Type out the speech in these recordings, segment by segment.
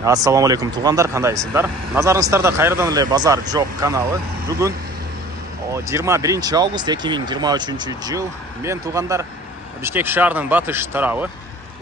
Ассаламу алейкум туғандар, қандайсыздар? Назарыңыздарда қайырдан эле базар жоқ каналы. Бүгін 21 август 2023 жыл. Мен туғандар Бишкек шаарынын батыш тарабы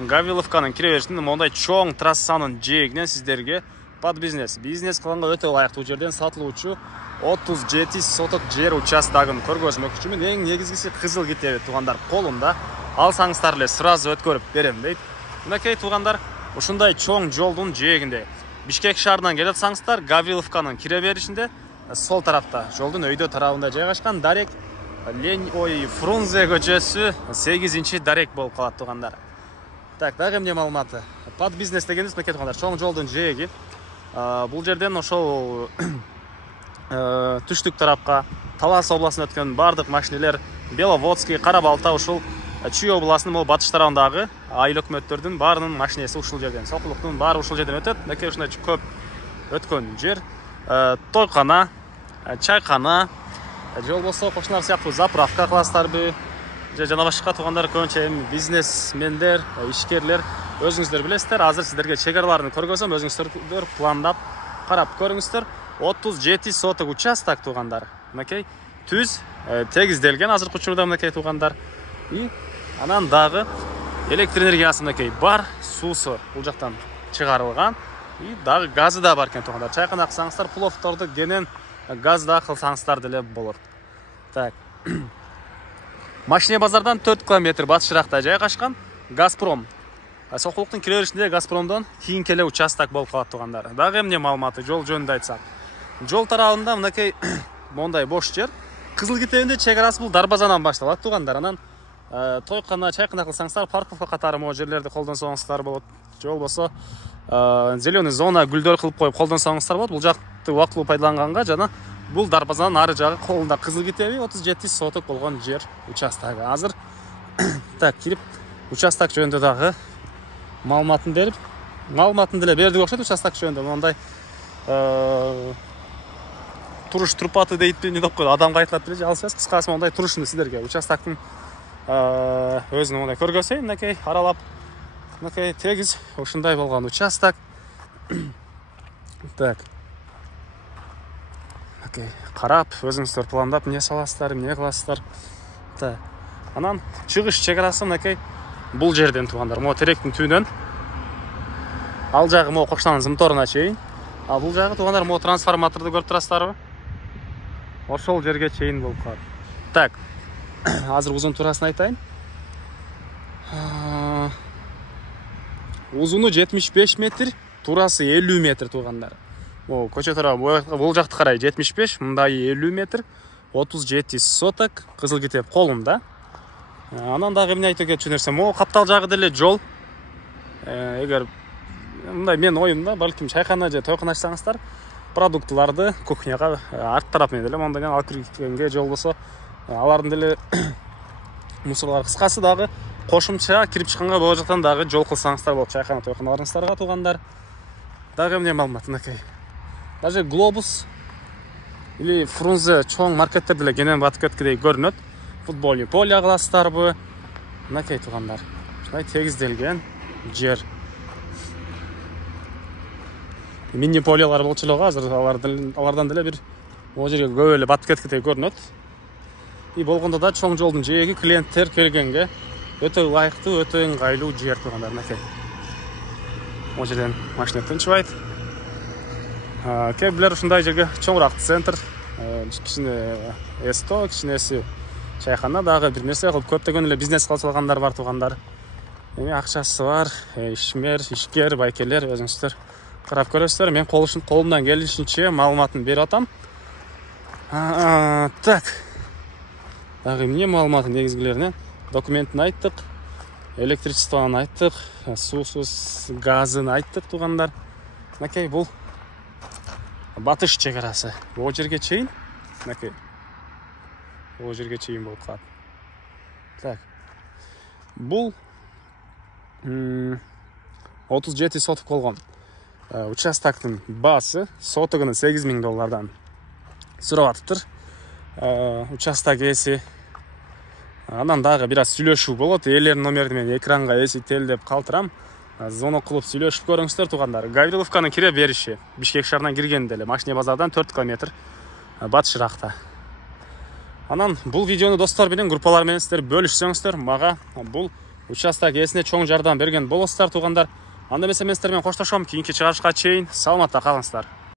Гавриловканын кире мондай чоң трассанын жээгинен сиздерге под бизнес кылганга өтө ылайыктуу жерден сатылуучу 37 соток жер участогун көргөзмөкчүмүн. Эң негизгиси кызыл китеби туғандар колунда. Алсаңыздар эле сразу өткөрүп берем дейт. Мынакей туғандар ушундай чоң жолдун жээгинде Бишкек шаарынан келе жатсаңыздар Гавриловканын кире беришинде сол тарапта жолдун өйдө тарабында жайгашкан дарек Фрунзе көчөсү 8-чи дарек болуп калат туғандар. Так, дагы эмне маалыматы? Под бизнес дегенибиз мынакей туғандар чоң жолдун жээги. Бул жерден ошол түштүк тарапка Талас областына өткөн бардык машинелер Беловодский, Кара-Балта ушул Чүй областынын батыш тарабындагы айыл өкмөттөрдүн баарынын машинеси ушул жерден, сокулуктун баары ушул жерден өтөт. Мынакей ушундай көп өткөн жер. Тойкана, чайкана, же болбосо кошуналар сыяктуу заправка кыласыздарбы? Же жана башка тугандар көбүнчө бизнесмендер, ишкерлер өзүңүздөр билесиздер. Азыр сиздерге чек араларын көргөзөм, өзүңүздөр пландап карап көрүңүздөр. 37 соток участок тугандар. Мынакей түз тегизделген азыркы учурда мынакей тугандар. И анан дагы электр энергиясы мынакей бар, суусу бул жактан чыгарылган. И дагы газы да бар экен тугандар. Чайкана кылсаңыздар, пловторду кенен газ да кылсаңыздар деле болот. Так. Машине базардан 4 км батышыракта жайгашкан Газпром. Сокулуктун кире беришинде Газпромдон кийинки эле участок болуп калат тугандар. Дагы эмне маалыматы жол жөнүндө айтсак. Жол тарабында мынакей мондай бош жер. Кызыл китебинде чек арасы бул дарбазадан башталат тугандар. Анан тойкана, чайкана кылсаңыздар, парковка катары могу жерлерди колдонсоңуздар болот. Же болбосо зеленый зона гүлдөр кылып коюп колдонсоңуздар болот. Бул жакты убактылуу пайдаланганга жана бул дарбазанын ары жагы колунда кызыл китеби 37 соток болгон жер участогу. Азыр так кирип участок жөнүндө дагы маалыматын берип, маалыматын деле бердик окшойт участок жөнүндө. Мондай туруш турпаты дейтпи, не деп койду, адамга айтылат деле, алсаңыз кыскасы мондай турушун сиздерге участоктун өзүнө мондай көргөзөйүн. Мынакей аралап, мынакей тегиз ушундай болгон участок. Так. Мынакей карап, өзүңүздөр пландап эмне саласыздар, эмне кыласыздар. Так. Анан чыгыш чек арасы мынакей бул жерден тугандар. Могу теректин түбүнөн ал жагы могу кошунанын зымторуна чейин. А бул жагы тугандар могу трансформаторду көрүп турасыздарбы? Ошол жерге чейин болуп калат. Так. Азыр узун турасын айтайын. Узуну 75 метр, турасы 50 метр тугандар. Могу көчө тарабы бул жакты карай 75, мындай 50 метр, 37 соток, кызыл китеп колумда. Анан дагы эмне айтып кетчү нерсе, могу каптал жагы деле жол. Эгер мындай мен оюмда балким чайкана же тойкана ачсаңыздар, продуктыларды кухняга арт тарап менен деле мондай алып киргенге же болбосо алардын деле мусорлар кыскасы дагы кошумча кирип чыкканга бул жактан дагы жол кылсаңыздар болот чайкана тойканаларыңыздарга тугандар. Дагы эмне маалымат мынакей. Даже Глобус или Фрунзе чоң маркеттер деле кенен батып кеткендей көрүнөт. Футбольный поле кыласыздарбы? Мынакей тугандар. Ушундай тегизделген жер. Мини полелар болчу эле азыр алардан деле бир могу жерге көп эле батып кеткендей көрүнөт. И болгондо да чоң жолдун жээги клиенттер келгенге өтө ылайыктуу, өтө ыңгайлуу жер тугандар. Мынакей. Могу жерден машина тынчыбайт. Кээ-бирлер ушундай жерге чоңураак центр, кичине эсто, кичинеси чайкана, дагы бир нерсе кылып көптөгөн эле бизнес кыла салгандар бар тугандар. Эми акчасы бар, ишкер, байкелер өзүңүздөр карап көрөсүздөр. Мен колумдан келишинче маалыматын берип атам. Так. Дагы эмне маалыматы негизгилеринен документин айттык, электричествонун айттык, суусуз газын айттык тугандар. Мынакей бул батыш чек арасы. Бул жерге чейин, мынакей. Бул жерге чейин болуп калат. Так. Бул 37 соток болгон участоктун баасы сотогуна $8000 сурап атыптыр. Участок ээси. Анан дагы бир аз сүйлөшүү болот. Ээлердин номерин мен экранга эсител деп калтырам. звонок кылып сүйлөшүп көрүңүздөр туугандар. Гавриловканын кире бериши Бишкек шаарынан киргенде эле Машине базардан 4 километр батышыракта. Анан бул видеону достор менен, группалар менен сиздер бөлүшсөңүздөр, мага бул участок ээсине чоң жардам берген болосуздар туугандар. Анда эмесе мен сиздер менен коштошом. Кийинки чыгарышка чейин саламатта калыңыздар.